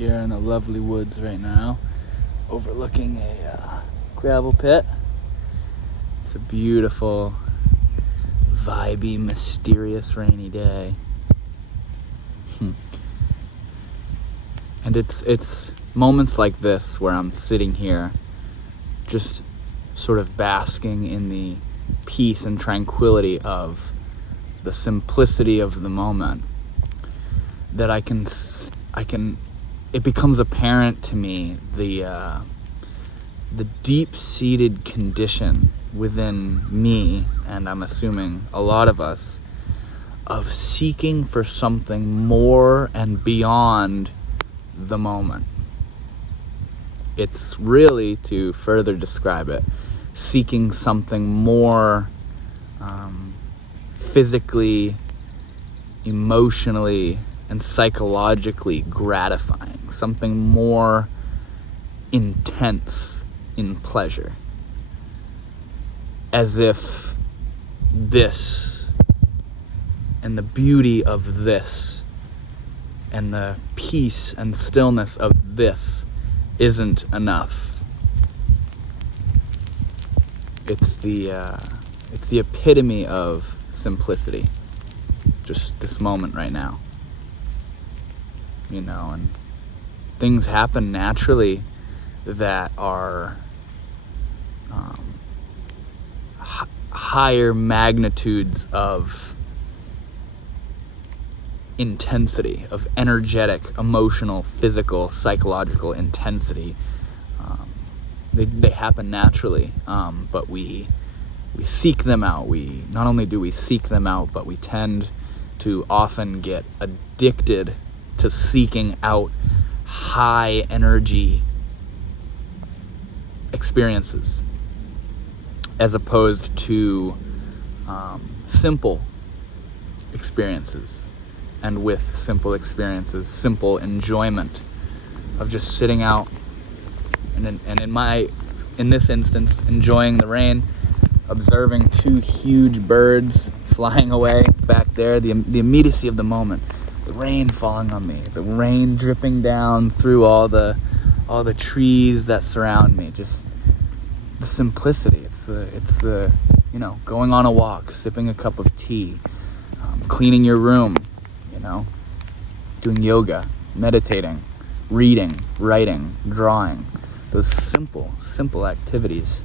here in the lovely woods right now, overlooking a gravel pit. It's a beautiful, vibey, mysterious, rainy day. And it's moments like this where I'm sitting here just sort of basking in the peace and tranquility of the simplicity of the moment that I can it becomes apparent to me the deep-seated condition within me, and I'm assuming a lot of us, of seeking for something more and beyond the moment. It's really, to further describe it, seeking something more physically, emotionally, and psychologically gratifying, something more intense in pleasure. As if this, and the beauty of this, and the peace and stillness of this isn't enough. It's the epitome of simplicity, just this moment right now. And things happen naturally that are higher magnitudes of intensity, of energetic, emotional, physical, psychological intensity. They happen naturally, but we seek them out. Not only do we seek them out, but we tend to often get addicted to seeking out high energy experiences as opposed to simple experiences. And with simple experiences, simple enjoyment of just sitting out and in this instance, enjoying the rain, observing two huge birds flying away back there, the immediacy of the moment, the rain falling on me, the rain dripping down through all the trees that surround me, just the simplicity. It's the going on a walk, sipping a cup of tea, cleaning your room, doing yoga, meditating, reading, writing, drawing, those simple activities,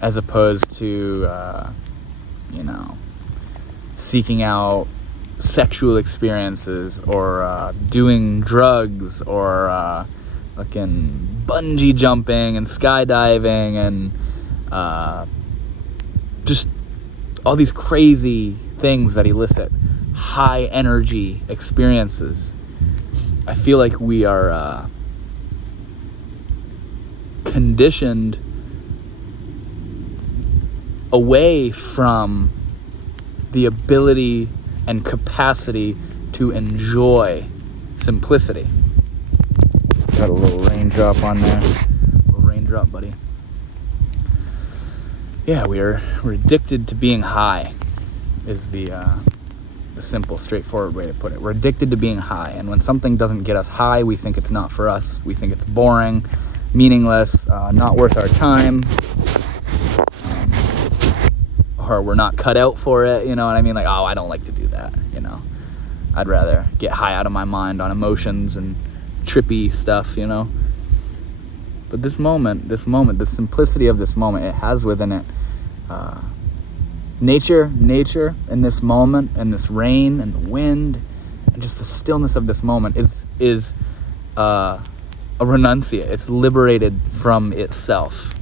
as opposed to seeking out sexual experiences or doing drugs or fucking bungee jumping and skydiving and just all these crazy things that elicit high energy experiences. I feel like we are conditioned away from the ability and capacity to enjoy simplicity. Got a little raindrop on there. Little raindrop, buddy. Yeah, we're addicted to being high is the simple, straightforward way to put it. We're addicted to being high, and when something doesn't get us high, we think it's not for us. We think it's boring, meaningless, not worth our time, or we're not cut out for it, you know what I mean? Like, oh, I don't like to do that, I'd rather get high out of my mind on emotions and trippy stuff, But this moment, the simplicity of this moment, it has within it nature in this moment, and this rain and the wind and just the stillness of this moment is a renunciate. It's liberated from itself.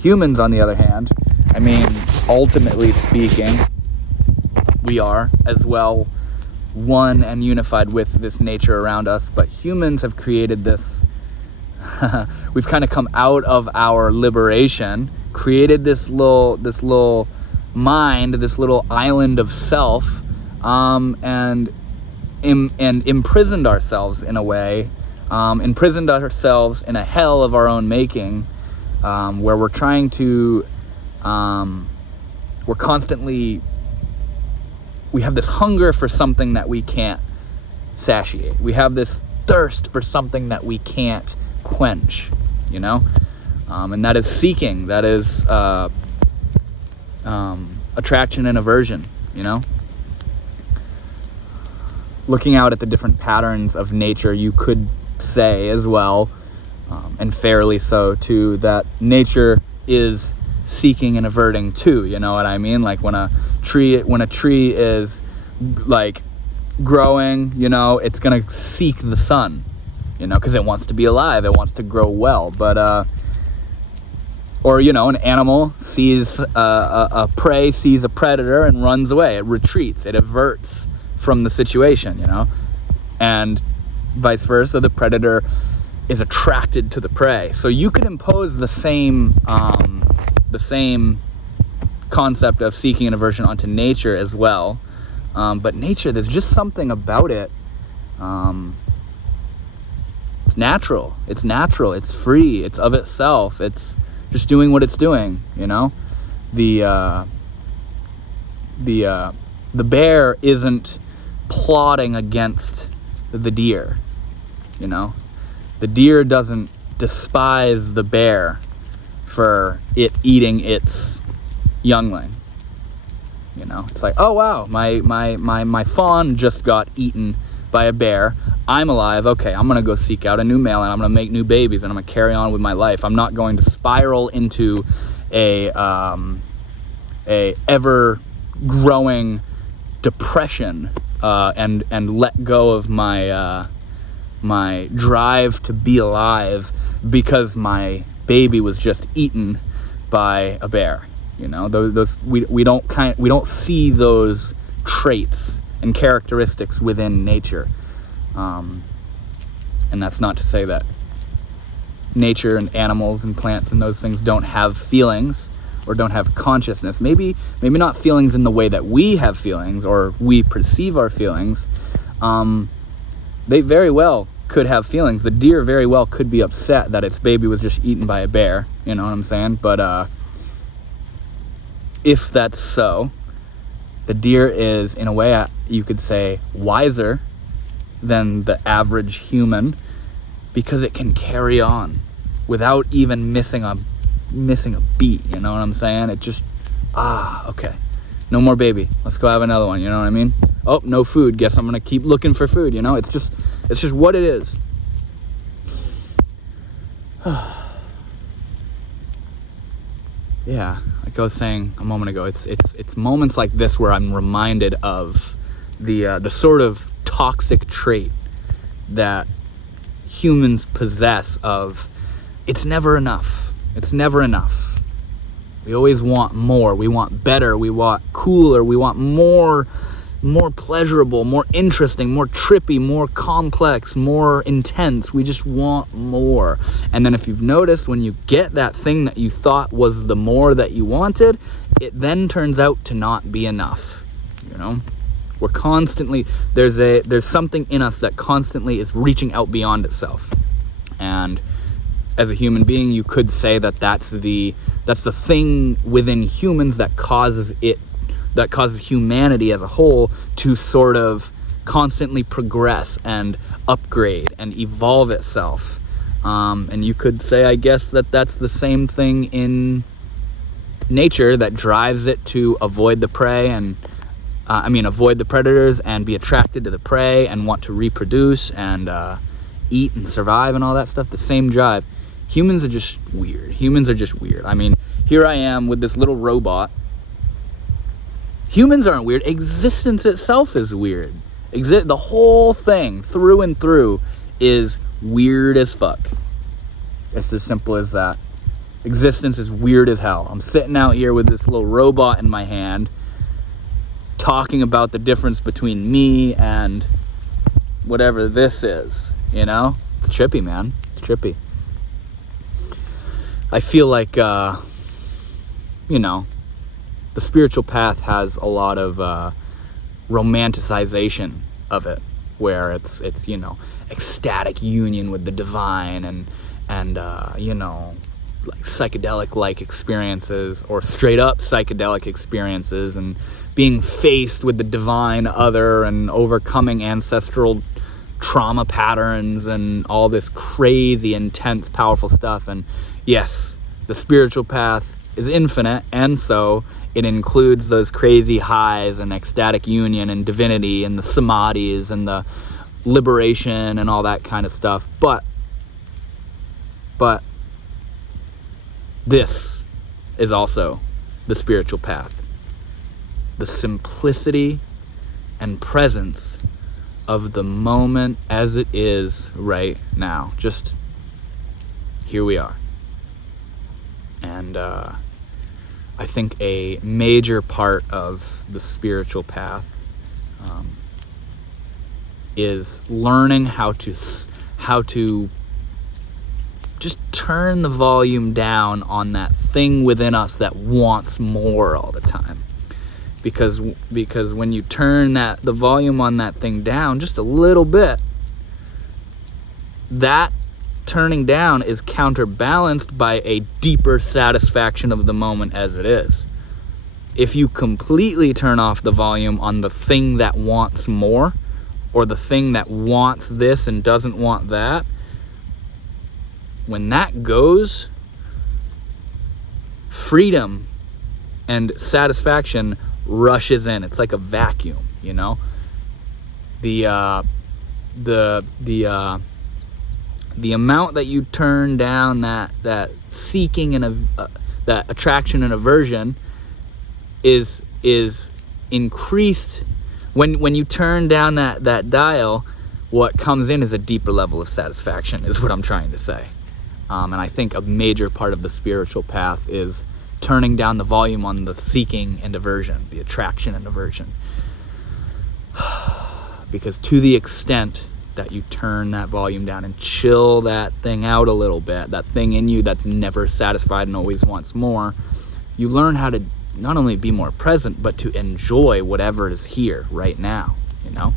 Humans, on the other hand, ultimately speaking, we are as well one and unified with this nature around us, but humans have created this we've kind of come out of our liberation, created this little mind, this little island of self, and imprisoned ourselves in a way, imprisoned ourselves in a hell of our own making, where we're trying to, we're constantly, we have this hunger for something that we can't satiate. We have this thirst for something that we can't quench, you know? And that is seeking, that is attraction and aversion, you know? Looking out at the different patterns of nature, you could say as well, and fairly so too, that nature is seeking and averting too, you know what I mean? Like when a tree is like growing, you know, it's gonna seek the sun, you know, because it wants to be alive, it wants to grow well. But or, you know, an animal sees a prey, sees a predator and runs away, it retreats, it averts from the situation, you know, and vice versa, the predator is attracted to the prey. So you could impose the same concept of seeking and aversion onto nature as well. But nature, there's just something about it. It's natural, it's free, it's of itself, it's just doing what it's doing, you know? The bear isn't plotting against the deer, you know? The deer doesn't despise the bear for it eating its youngling. You know, it's like, oh wow, my fawn just got eaten by a bear. I'm alive. Okay, I'm gonna go seek out a new male and I'm gonna make new babies and I'm gonna carry on with my life. I'm not going to spiral into a ever growing depression and let go of my my drive to be alive because my baby was just eaten by a bear. You know, those we don't see those traits and characteristics within nature, and that's not to say that nature and animals and plants and those things don't have feelings or don't have consciousness. Maybe not feelings in the way that we have feelings or we perceive our feelings. They very well could have feelings. The deer very well could be upset that its baby was just eaten by a bear. You know what I'm saying? But if that's so, the deer is, in a way, you could say, wiser than the average human because it can carry on without even missing a beat. You know what I'm saying? It just, okay, no more baby, let's go have another one. You know what I mean? Oh, no food, guess I'm gonna keep looking for food. You know, it's just what it is. Yeah, like I was saying a moment ago, it's moments like this where I'm reminded of the sort of toxic trait that humans possess of it's never enough. It's never enough. We always want more. We want better. We want cooler. We want more pleasurable, more interesting, more trippy, more complex, more intense. We just want more. And then if you've noticed, when you get that thing that you thought was the more that you wanted, it then turns out to not be enough. You know? We're constantly, there's something in us that constantly is reaching out beyond itself. And as a human being, you could say that that's the thing within humans that causes humanity as a whole to sort of constantly progress and upgrade and evolve itself. And you could say, I guess, that's the same thing in nature that drives it to avoid the prey and avoid the predators and be attracted to the prey and want to reproduce and eat and survive and all that stuff. The same drive. Humans are just weird. I mean, here I am with this little robot. Humans aren't weird. Existence itself is weird. The whole thing, through and through, is weird as fuck. It's as simple as that. Existence is weird as hell. I'm sitting out here with this little robot in my hand, talking about the difference between me and whatever this is, you know? It's trippy, man. It's trippy. I feel like, the spiritual path has a lot of romanticization of it, where it's ecstatic union with the divine and like psychedelic-like experiences or straight-up psychedelic experiences and being faced with the divine other and overcoming ancestral trauma patterns and all this crazy, intense, powerful stuff. And yes, the spiritual path is infinite, and so it includes those crazy highs and ecstatic union and divinity and the samadhis and the liberation and all that kind of stuff. But this is also the spiritual path. The simplicity and presence of the moment as it is right now. Just here we are. And I think a major part of the spiritual path is learning how to just turn the volume down on that thing within us that wants more all the time. Because when you turn the volume on that thing down just a little bit, that turning down is counterbalanced by a deeper satisfaction of the moment as it is. If you completely turn off the volume on the thing that wants more, or the thing that wants this and doesn't want that, when that goes, freedom and satisfaction rushes in. It's like a vacuum, you know? The amount that you turn down that seeking and that attraction and aversion is increased when you turn down that dial. What comes in is a deeper level of satisfaction, is what I'm trying to say. And I think a major part of the spiritual path is turning down the volume on the seeking and aversion, the attraction and aversion. Because to the extent that you turn that volume down and chill that thing out a little bit, that thing in you that's never satisfied and always wants more, you learn how to not only be more present, but to enjoy whatever is here right now, you know?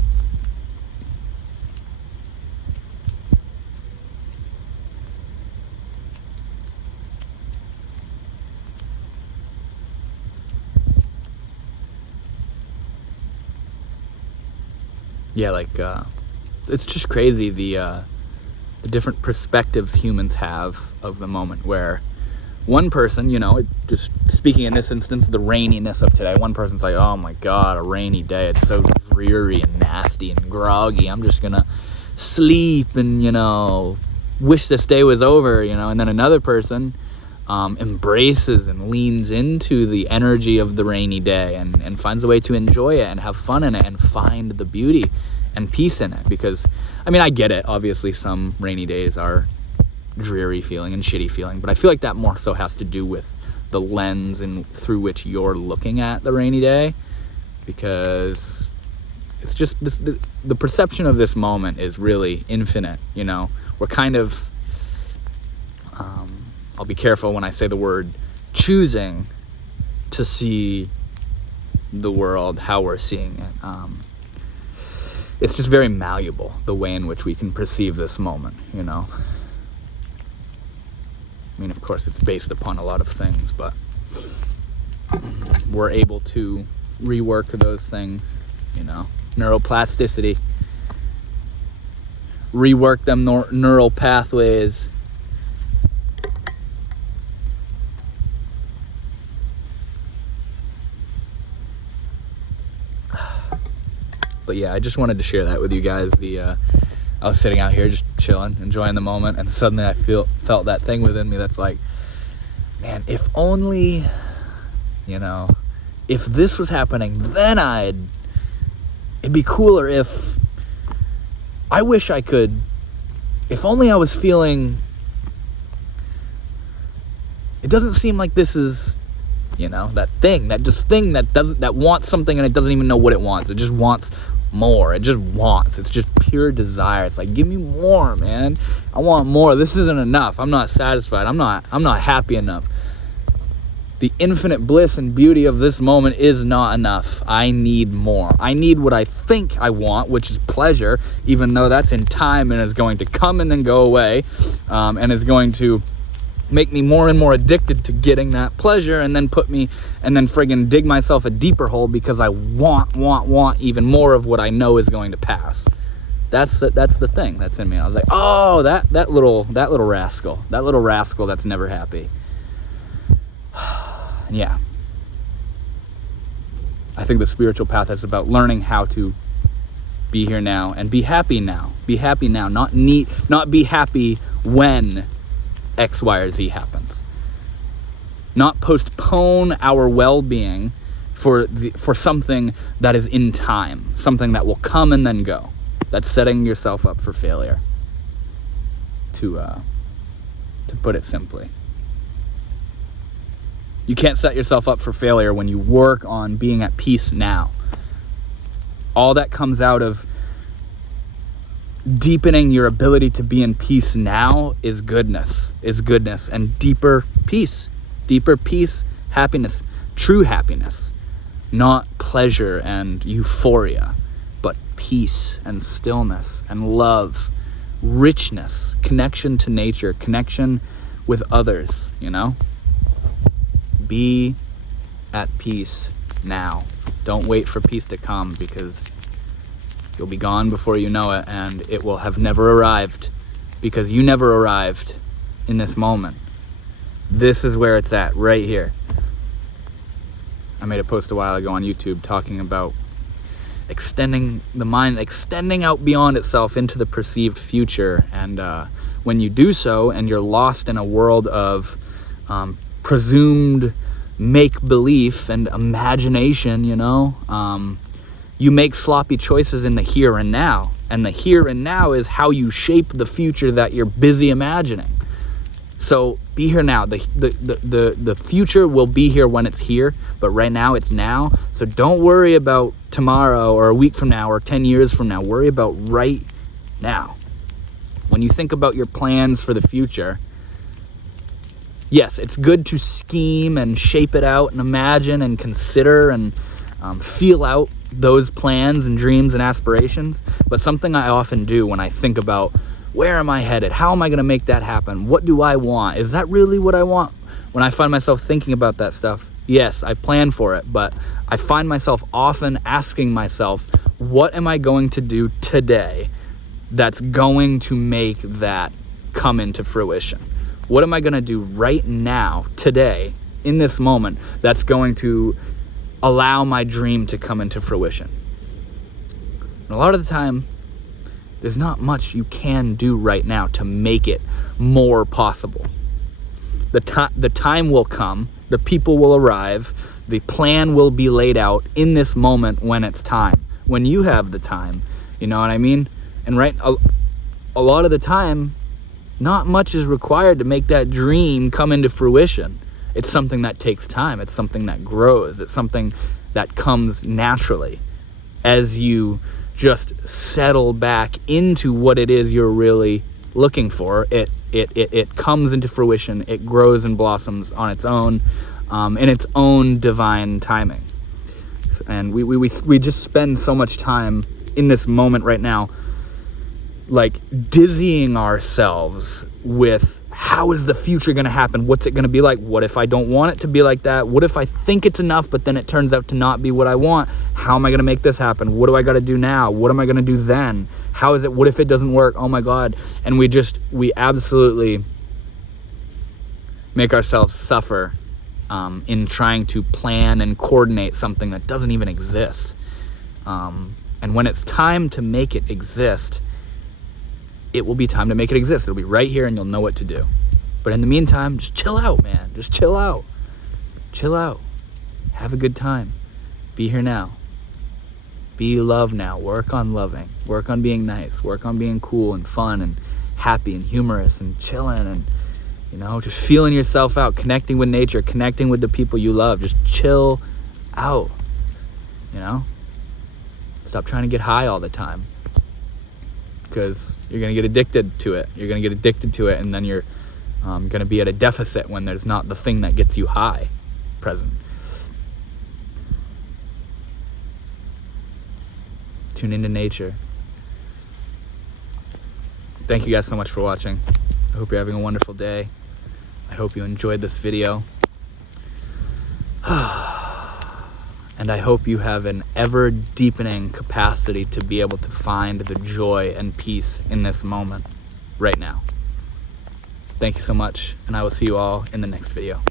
Yeah, like, it's just crazy the different perspectives humans have of the moment, where one person, you know, just speaking in this instance, the raininess of today, one person's like, oh my God, a rainy day, it's so dreary and nasty and groggy, I'm just gonna sleep and, you know, wish this day was over, you know. And then another person embraces and leans into the energy of the rainy day and finds a way to enjoy it and have fun in it and find the beauty and peace in it. Because, I mean, I get it, obviously some rainy days are dreary feeling and shitty feeling, but I feel like that more so has to do with the lens and through which you're looking at the rainy day. Because it's just the perception of this moment is really infinite, you know. We're kind of I'll be careful when I say the word choosing to see the world how we're seeing it. It's just very malleable, the way in which we can perceive this moment, you know. I mean, of course, it's based upon a lot of things, but we're able to rework those things, you know. Neuroplasticity. Rework them neural pathways. But yeah, I just wanted to share that with you guys. I was sitting out here just chilling, enjoying the moment, and suddenly I felt that thing within me that's like, man, if only, you know, if this was happening, then it'd be cooler if, I wish I could, if only I was feeling, it doesn't seem like this is, you know, that thing that wants something and it doesn't even know what it wants. It just wants more. It's just pure desire. It's like, give me more, man. I want more. This isn't enough. I'm not satisfied. I'm not happy enough. The infinite bliss and beauty of this moment is not enough. I need more. I need what I think I want, which is pleasure, even though that's in time and is going to come and then go away, and is going to make me more and more addicted to getting that pleasure, and then friggin' dig myself a deeper hole because I want even more of what I know is going to pass. That's the thing that's in me. I was like, oh, that little rascal, that's never happy. Yeah. I think the spiritual path is about learning how to be here now and be happy now. Be happy now, not be happy when X, Y, or Z happens. Not postpone our well-being for something that is in time, something that will come and then go. That's setting yourself up for failure, to put it simply. You can't set yourself up for failure when you work on being at peace now. All that comes out of deepening your ability to be in peace now is goodness, and deeper peace, happiness, true happiness, not pleasure and euphoria, but peace and stillness and love, richness, connection to nature, connection with others, Be at peace now. Don't wait for peace to come, because you'll be gone before you know it, and it will have never arrived, because you never arrived in this moment. This is where it's at, right here. I made a post a while ago on YouTube talking about extending the mind, extending out beyond itself into the perceived future. And when you do so, and you're lost in a world of presumed make-belief and imagination, you make sloppy choices in the here and now. And the here and now is how you shape the future that you're busy imagining. So be here now. The future will be here when it's here, but right now it's now. So don't worry about tomorrow or a week from now or 10 years from now. Worry about right now. When you think about your plans for the future, yes, it's good to scheme and shape it out and imagine and consider and feel out those plans and dreams and aspirations. But something I often do when I think about, where am I headed? How am I going to make that happen? What do I want? Is that really what I want? When I find myself thinking about that stuff, yes, I plan for it, but I find myself often asking myself, what am I going to do today that's going to make that come into fruition? What am I going to do right now, today, in this moment, that's going to allow my dream to come into fruition? And a lot of the time, there's not much you can do right now to make it more possible. The time will come, the people will arrive, the plan will be laid out in this moment when it's time, when you have the time, you know what I mean? And a lot of the time, not much is required to make that dream come into fruition. It's something that takes time. It's something that grows. It's something that comes naturally as you just settle back into what it is you're really looking for. It comes into fruition. It grows and blossoms on its own, in its own divine timing. And we just spend so much time in this moment right now, like dizzying ourselves with, how is the future going to happen? What's it going to be like? What if I don't want it to be like that? What if I think it's enough, but then it turns out to not be what I want? How am I going to make this happen? What do I got to do now? What am I going to do then? How is it? What if it doesn't work? Oh my God. And we absolutely make ourselves suffer in trying to plan and coordinate something that doesn't even exist. And when it's time to make it exist, it will be time to make it exist. It'll be right here and you'll know what to do. But in the meantime, just chill out, man. Just chill out. Chill out. Have a good time. Be here now. Be love now. Work on loving. Work on being nice. Work on being cool and fun and happy and humorous and chilling and, just feeling yourself out, connecting with nature, connecting with the people you love. Just chill out. Stop trying to get high all the time, because you're going to get addicted to it. You're going to get addicted to it, and then you're going to be at a deficit when there's not the thing that gets you high present. Tune into nature. Thank you guys so much for watching. I hope you're having a wonderful day. I hope you enjoyed this video. And And I hope you have an ever deepening capacity to be able to find the joy and peace in this moment right now. Thank you so much, and I will see you all in the next video.